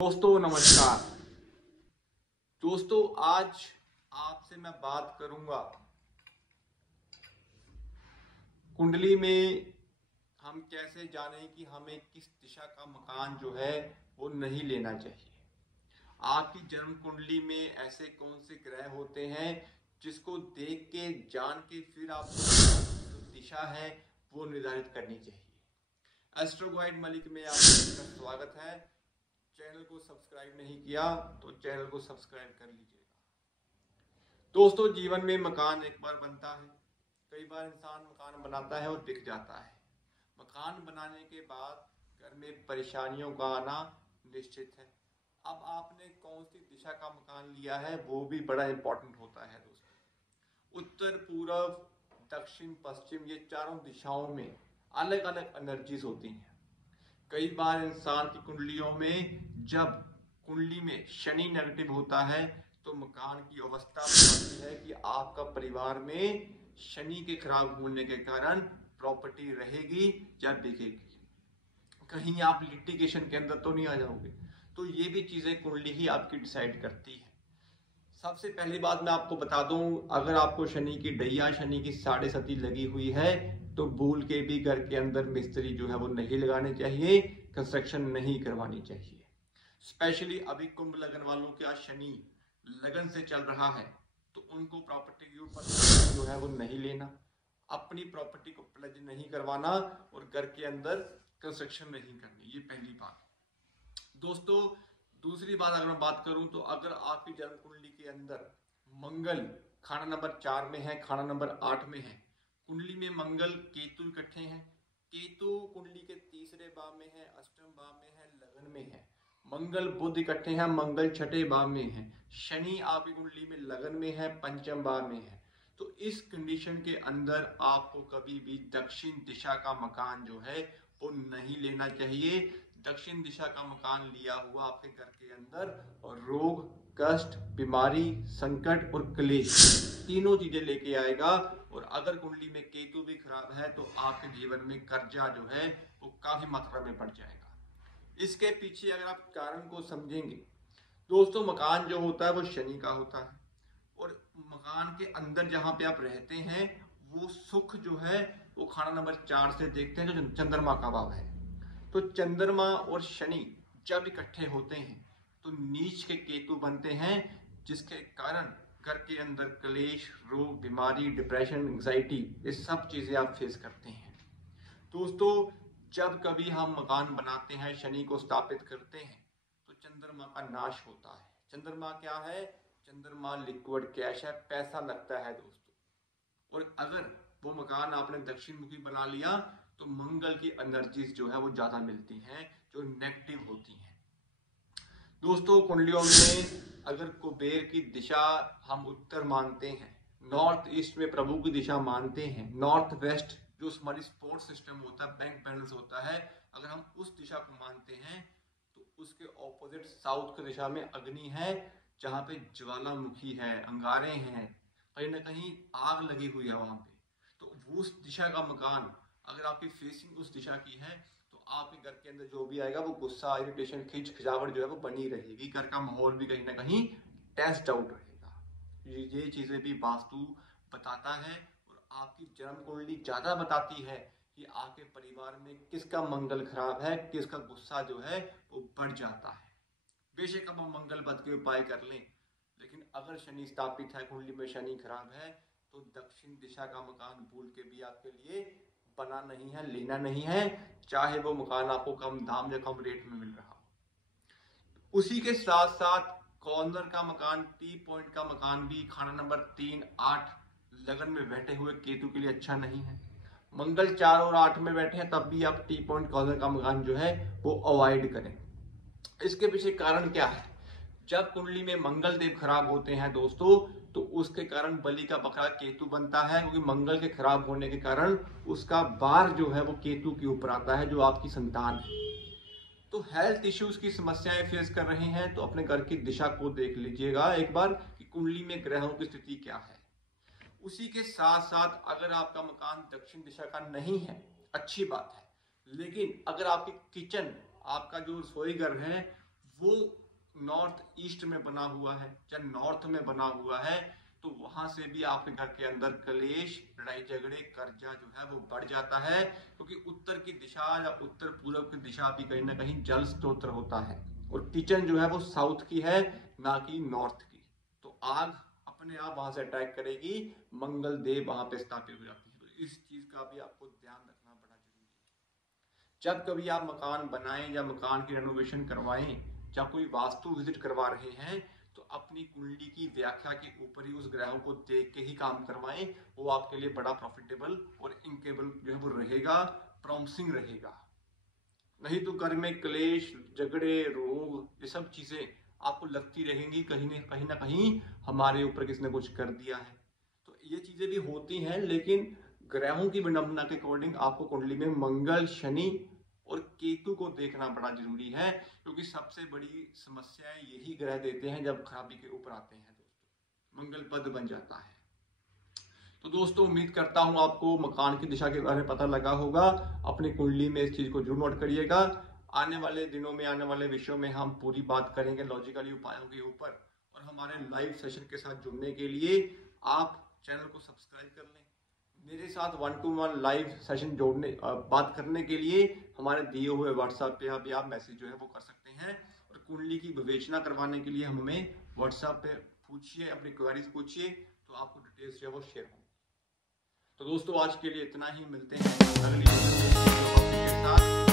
दोस्तों नमस्कार। दोस्तों आज आपसे मैं बात करूंगा कुंडली में हम कैसे जानें कि हमें किस दिशा का मकान जो है वो नहीं लेना चाहिए। आपकी जन्म कुंडली में ऐसे कौन से ग्रह होते हैं जिसको देख के जान के फिर आप जो दिशा है वो निर्धारित करनी चाहिए। एस्ट्रो गाइड मलिक में आपका स्वागत है। चैनल को सब्सक्राइब नहीं किया तो चैनल को सब्सक्राइब कर लीजिएगा। दोस्तों जीवन में मकान एक बार बनता है, कई बार इंसान मकान बनाता है और बिक जाता है। मकान बनाने के बाद घर में परेशानियों का आना निश्चित है। अब आपने कौन सी दिशा का मकान लिया है वो भी बड़ा इंपॉर्टेंट होता है दोस्तों। उत्तर, पूर्व, दक्षिण, पश्चिम ये चारों दिशाओं में अलग अलग एनर्जीज होती हैं। कई बार इंसान की कुंडलियों में जब कुंडली में शनि नेगेटिव होता है तो मकान की अवस्था बताती है कि आपका परिवार में शनि के खराब होने के कारण प्रॉपर्टी रहेगी या बिकेगी। कहीं आप लिटिगेशन के अंदर तो नहीं आ जाओगे। तो ये भी चीजें कुंडली ही आपकी डिसाइड करती है। सबसे पहली बात मैं आपको बता दूं, अगर आपको शनि की डैया, शनि की साढ़े सती लगी हुई है तो भूल के भी घर के अंदर मिस्त्री जो है वो नहीं लगाने चाहिए, कंस्ट्रक्शन नहीं करवानी चाहिए। स्पेशली अभी कुंभ लगन वालों के आज शनि लगन से चल रहा है तो उनको प्रॉपर्टी के ऊपर जो है वो नहीं लेना, अपनी प्रॉपर्टी को प्लेज नहीं करवाना और घर के अंदर कंस्ट्रक्शन नहीं करनी। ये पहली बात। दोस्तों दूसरी बात अगर मैं बात करूं तो अगर आपकी जन्म कुंडली के अंदर मंगल खाना नंबर 4 में है, खाना नंबर 8 में है, कुंडली में मंगल केतु इकट्ठे हैं, केतु कुंडली के तीसरे भाव में है, अष्टम भाव में है, लगन में है, मंगल बुध इकट्ठे हैं, मंगल छठे भाव में है, शनि आपकी कुंडली में लगन में है, पंचम भाव में है। तो इस कंडीशन के अंदर आपको कभी भी दक्षिण दिशा का मकान जो है वो नहीं लेना चाहिए। दक्षिण दिशा का मकान लिया हुआ आपके घर के अंदर और रोग, कष्ट, बीमारी, संकट और क्लेश तीनों चीजें लेके आएगा। और अगर कुंडली में केतु भी खराब है तो आपके जीवन में कर्जा जो है वो काफी मात्रा में बढ़ जाएगा। इसके पीछे अगर आप कारण को समझेंगे दोस्तों, मकान जो होता है वो शनि का होता है और मकान के अंदर जहां पे आप रहते हैं वो सुख जो है वो खाना नंबर 4 से देखते हैं जो चंद्रमा का भाव है। तो चंद्रमा और शनि जब इकट्ठे होते हैं तो नीच के केतु बनते हैं, जिसके कारण घर के अंदर क्लेश, रोग, बीमारी, डिप्रेशन, एंग्जाइटी ये सब चीजें आप फेस करते हैं। दोस्तों जब कभी हम मकान बनाते हैं, शनि को स्थापित करते हैं तो चंद्रमा का नाश होता है। चंद्रमा क्या है? चंद्रमा लिक्विड कैश है, पैसा लगता है दोस्तों। और अगर वो मकान आपने दक्षिण मुखी बना लिया तो मंगल की एनर्जीज जो है वो ज्यादा मिलती हैं जो नेगेटिव होती हैं। दोस्तों कुंडलियों में अगर कुबेर की दिशा हम उत्तर मानते हैं, नॉर्थ ईस्ट में प्रभु की दिशा मानते हैं, नॉर्थ वेस्ट जो हमारी सपोर्ट सिस्टम होता है, बैंक बैलेंस होता है, अगर हम उस दिशा को मानते हैं तो उसके ऑपोजिट साउथ की दिशा में अग्नि है जहाँ पे ज्वालामुखी है, अंगारे हैं, कहीं ना कहीं आग लगी हुई है वहां पे। तो उस दिशा का मकान अगर आपकी फेसिंग उस दिशा की है तो आपके घर के अंदर जो भी आएगा वो गुस्सा, इरिटेशन, खिंचावट जो है वो बनी रहेगी। घर का माहौल भी कहीं ना कहीं टेस्ट आउट रहेगा। ये चीजें भी वास्तु बताता है और आपकी जन्म कुंडली ज्यादा बताती है कि आपके परिवार में किसका मंगल खराब है, किसका गुस्सा जो है वो बढ़ जाता है। बेशक अब हम मंगल बद के उपाय कर लें, लेकिन अगर शनि स्थापित है, कुंडली में शनि खराब है तो दक्षिण दिशा का मकान भूल के भी आपके लिए बना नहीं है, लेना नहीं है, चाहे वो मकान आपको कम दाम या कम रेट में मिल रहा हो। उसी के साथ साथ कॉर्नर का मकान, टी पॉइंट का मकान भी खाना नंबर 3, 8 लगन में बैठे हुए केतु के लिए अच्छा नहीं है। मंगल 4 और 8 में बैठे हैं तब भी आप टी पॉइंट कॉर्नर का मकान जो है वो अवॉइड करें। इसके पीछे कारण क्या है? जब कुंडली में मंगल देव खराब होते हैं दोस्तों तो उसके कारण बलि का बकरा केतु बनता है, क्योंकि मंगल के खराब होने के कारण उसका बार जो है वो केतु के ऊपर आता है जो आपकी संतान है। तो हेल्थ इश्यूज की समस्याएं फेस कर रहे हैं तो अपने घर की दिशा को देख लीजिएगा एक बार कि कुंडली में ग्रहों की स्थिति क्या है। उसी के साथ साथ अगर आपका मकान दक्षिण दिशा का नहीं है, अच्छी बात है, लेकिन अगर आपकी किचन, आपका जो रसोई घर है वो नॉर्थ ईस्ट में बना हुआ है या नॉर्थ में बना हुआ है, तो वहां से भी आपके घर के अंदर कलेश, लड़ाई झगड़े, कर्जा जो है वो बढ़ जाता है, क्योंकि उत्तर की दिशा या उत्तर पूर्व की दिशा भी कहीं ना कहीं जल स्त्रोत होता है और किचन जो है वो साउथ की है, ना कि नॉर्थ की। तो आग अपने आप वहां से अटैक करेगी, मंगल देव वहां पे स्थापित हो जाती है। तो इस चीज का भी आपको ध्यान रखना बड़ा जरूरी है। जब कभी आप मकान बनाएं या मकान की रेनोवेशन करवाएं या कोई वास्तु विजिट करवा रहे हैं, तो अपनी कुंडली की व्याख्या के ऊपर ही उस ग्रहों को देख के ही काम करवाएं। वो आपके लिए बड़ा प्रॉफिटेबल और इंकेबल जो है वो रहेगा, प्रॉमिसिंग रहेगा। नहीं तो घर में क्लेश, झगड़े, रोग, ये सब चीजें आपको लगती रहेंगी, कहीं ना कहीं हमारे ऊपर किसने कुछ कर दिया है। तो ये चीजें भी होती हैं, लेकिन ग्रहों की विडंबना के अकॉर्डिंग आपको कुंडली में मंगल, शनि और केतु को देखना बड़ा जरूरी है, क्योंकि सबसे बड़ी समस्याएं यही ग्रह देते हैं जब खराबी के ऊपर आते हैं। दोस्तों, मंगल पद बन जाता है। तो दोस्तों, उम्मीद करता हूं आपको मकान की दिशा के बारे में पता लगा होगा। अपनी कुंडली में इस चीज को जरूर नोट करिएगा। आने वाले दिनों में, आने वाले विषयों में हम पूरी बात करेंगे लॉजिकली उपायों के ऊपर। और हमारे लाइव सेशन के साथ जुड़ने के लिए आप चैनल को सब्सक्राइब कर लें। मेरे साथ 1-to-1 लाइव सेशन जोड़ने बात करने के लिए हमारे दिए हुए व्हाट्सएप पे अभी आप मैसेज जो है वो कर सकते हैं। और कुंडली की विवेचना करवाने के लिए हमें व्हाट्सएप पे पूछिए, अपनी क्वेरीज पूछिए, तो आपको डिटेल्स जो है वो शेयर होंगी। तो दोस्तों, आज के लिए इतना ही। मिलते हैं अगली वीडियो के साथ।